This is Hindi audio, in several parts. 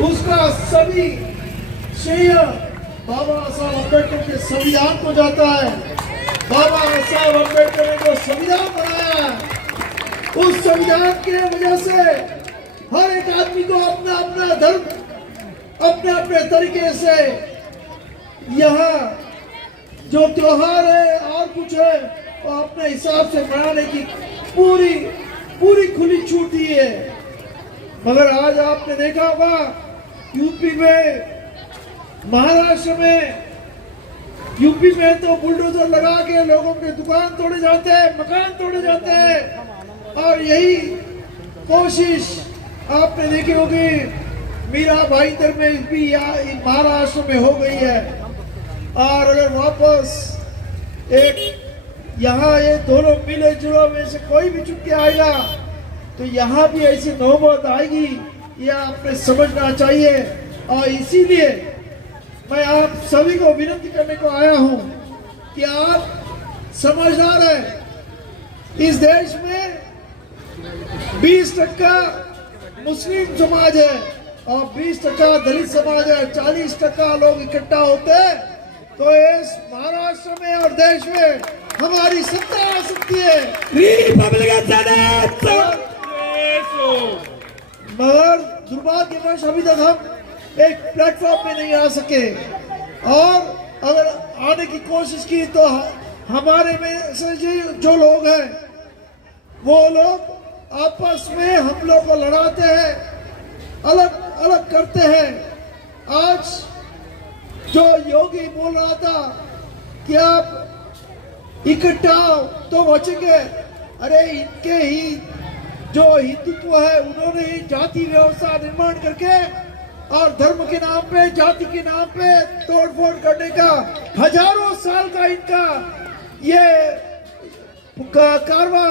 उसका सभी श्रेय बाबा साहब अम्बेडकर के संविधान को जाता है। बाबा साहब अम्बेडकर ने जो संविधान बनाया, उस संविधान की वजह से हर एक आदमी को अपना अपना धर्म अपने अपने तरीके से यहाँ जो त्योहार है और कुछ है वो अपने हिसाब से मनाने की पूरी पूरी खुली छूट दी है। मगर आज आपने देखा होगा यूपी में, महाराष्ट्र में, यूपी में तो बुलडोजर लगा के लोगों के दुकान तोड़े जाते हैं, मकान तोड़े जाते हैं। और यही कोशिश आपने देखी होगी मीरा भाईंदर में भी महाराष्ट्र में हो गई है। और अगर वापस एक यहाँ ये दोनों मिले जुले में से कोई भी चुप के आएगा तो यहाँ भी ऐसी नौबत आएगी, यह आपने समझना चाहिए। और इसीलिए मैं आप सभी को विनती करने को आया हूँ कि आप समझदार हैं। इस देश में 20% मुस्लिम समाज है और 20% दलित समाज है। 40% लोग इकट्ठा होते हैं तो इस महाराष्ट्र में और देश में हमारी सत्ता आ सकती है। मगर दुर्भाग्यवश अभी तक हम एक प्लेटफॉर्म पे नहीं आ सके, और अगर आने की कोशिश की तो हमारे में से जो लोग हैं वो लोग आपस में हम लोग को लड़ाते हैं, अलग अलग करते हैं। आज जो योगी बोल रहा था कि आप इकट्ठा तो बचेंगे, अरे इनके ही जो हिंदुत्व है उन्होंने ही जाति व्यवस्था निर्माण करके और धर्म के नाम पे, जाति के नाम पे तोड़फोड़ करने का हजारों साल का इनका ये कारवा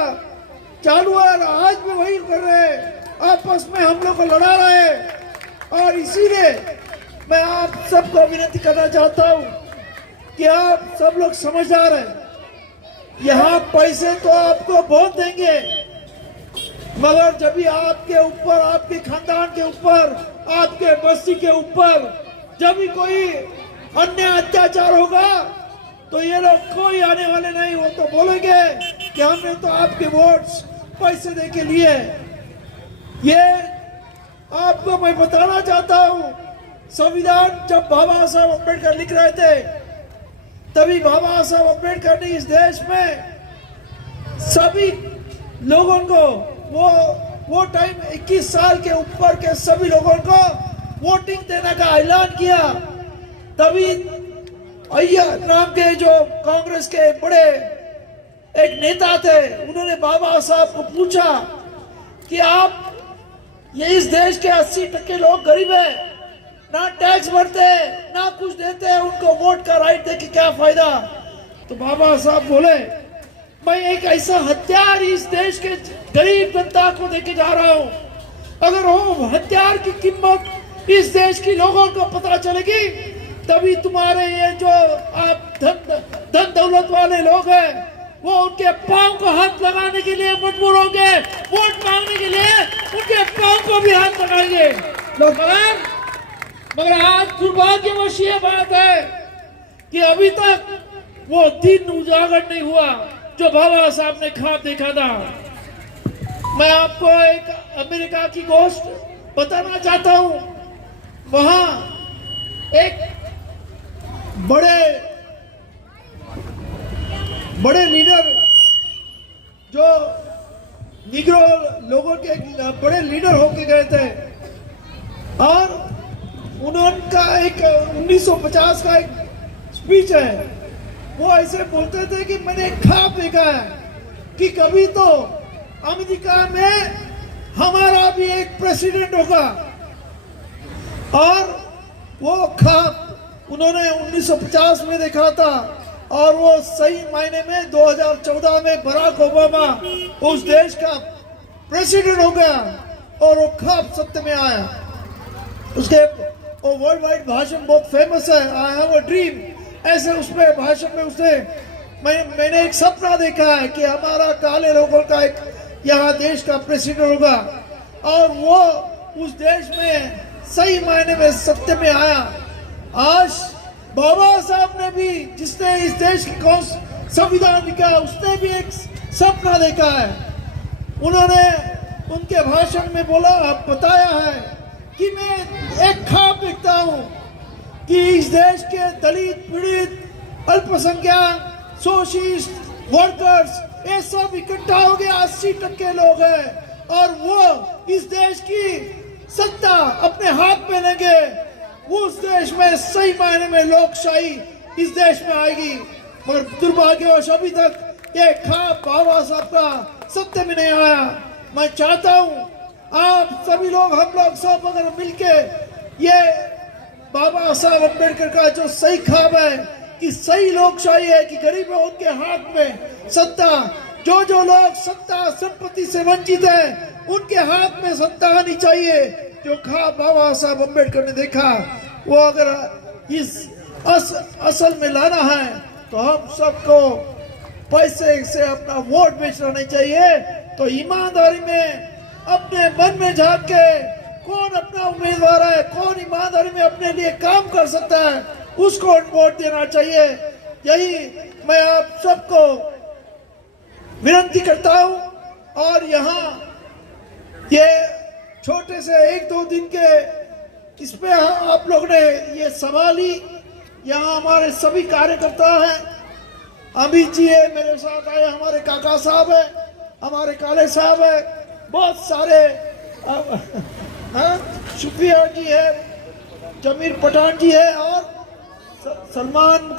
चालू है और आज भी वही कर रहे हैं, आपस में हम लोग को लड़ा रहे हैं। और इसीलिए मैं आप सबको विनती करना चाहता हूँ कि आप सब लोग समझदार हैं। यहाँ पैसे तो आपको बहुत देंगे, मगर जब भी आपके ऊपर, आपके खानदान के ऊपर, आपके बस्ती के ऊपर जब भी कोई अन्य अत्याचार होगा तो ये लोग कोई आने वाले नहीं, वो तो बोलेंगे कि हमने तो आपके वोट्स पैसे दे के लिए। ये आपको मैं बताना चाहता हूँ, संविधान जब बाबा साहब अम्बेडकर लिख रहे थे तभी बाबा साहब अम्बेडकर ने इस देश में सभी लोगों को वो टाइम 21 साल के ऊपर के सभी लोगों को वोटिंग देने का ऐलान किया। तभी अय्यर नाम के जो कांग्रेस के बड़े एक नेता थे, उन्होंने बाबा साहब को पूछा कि आप ये इस देश के 80% लोग गरीब है, ना टैक्स भरते, ना कुछ देते, उनको वोट का राइट दे के क्या फायदा। तो बाबा साहब बोले, मैं एक ऐसा हथियार इस देश के गरीब जनता को देके जा रहा हूं, अगर वो हथियार की कीमत इस देश की लोगों को पता चलेगी तभी तुम्हारे ये जो आप धन दौलत वाले लोग हैं वो उनके पांव को हाथ लगाने के लिए मजबूर होंगे, वोट मांगने के लिए उनके पांव को भी हाथ लगाएंगे लोग। मगर आज दुर्भाग्यवश ये बात है कि अभी तक वो दिन उजागर नहीं हुआ जो बाबा साहब ने ख्वाब देखा था। मैं आपको एक अमेरिका की गोष्ट बताना चाहता हूं। वहां एक बड़े लीडर जो निग्रो लोगों के बड़े लीडर होके गए थे और उनका एक 1950 का एक स्पीच है, वो ऐसे बोलते थे कि मैंने एक ख्वाब देखा है कि कभी तो अमेरिका में हमारा भी एक प्रेसिडेंट होगा। और वो ख्वाब उन्होंने 1950 में देखा था और वो सही मायने में 2014 में बराक ओबामा उस देश का प्रेसिडेंट हो गया और वो ख्वाब सत्य में आया। उसके वो वर्ल्ड वाइड भाषण बहुत फेमस है, आई हैव अ ड्रीम, ऐसे उसमें भाषण में उसने मैंने एक सपना देखा है कि हमारा काले लोगों का एक यहाँ देश का प्रेसिडेंट होगा और वो उस देश में सही मायने में सत्य में आया। आज बाबा साहब ने भी, जिसने इस देश की संविधान लिखा, उसने भी एक सपना देखा है। उन्होंने उनके भाषण में बताया है कि मैं एक ख्वाब देखता हूं कि इस देश के दलित, पीड़ित, अल्पसंख्यक, सोशलिस्ट, वर्कर्स, ये सब इकट्ठा हो गए। 80% लोग हैं और वो इस देश की सत्ता अपने हाथ में लेंगे। उस देश में सही मायने में लोकशाही इस देश में आएगी। पर दुर्भाग्यवश अभी तक ये ख्वाब बाबा साहब का सत्य में नहीं आया। मैं चाहता हूं आप सभी लोग, हम लोग सब अगर मिलके ये बाबा साहब अम्बेडकर का जो सही ख्वाब है कि सही लोकशाही है, कि गरीबों उनके हाथ में सत्ता, जो लोग सत्ता संपत्ति से वंचित हैं उनके हाथ में सत्ता आनी चाहिए। जो ख्वाब बाबा साहब अम्बेडकर ने देखा, वो अगर इस असल में लाना है तो हम सबको पैसे से अपना वोट बेचना नहीं चाहिए। तो ईमानदारी में अपने मन में झांक के कौन अपना उम्मीदवार है, कौन ईमानदारी में अपने लिए काम कर सकता है, उसको वोट देना चाहिए। यही मैं आप सबको विनती करता हूं। और यहाँ ये छोटे से 1-2 दिन के इसमें आप लोग ने ये सवाल ही, यहाँ हमारे सभी कार्यकर्ता हैं, अमित जी है, मेरे साथ आए हमारे काका साहब है, हमारे काले साहब है, बहुत सारे शुक्रिया जी है, जमीर पठान जी है और सलमान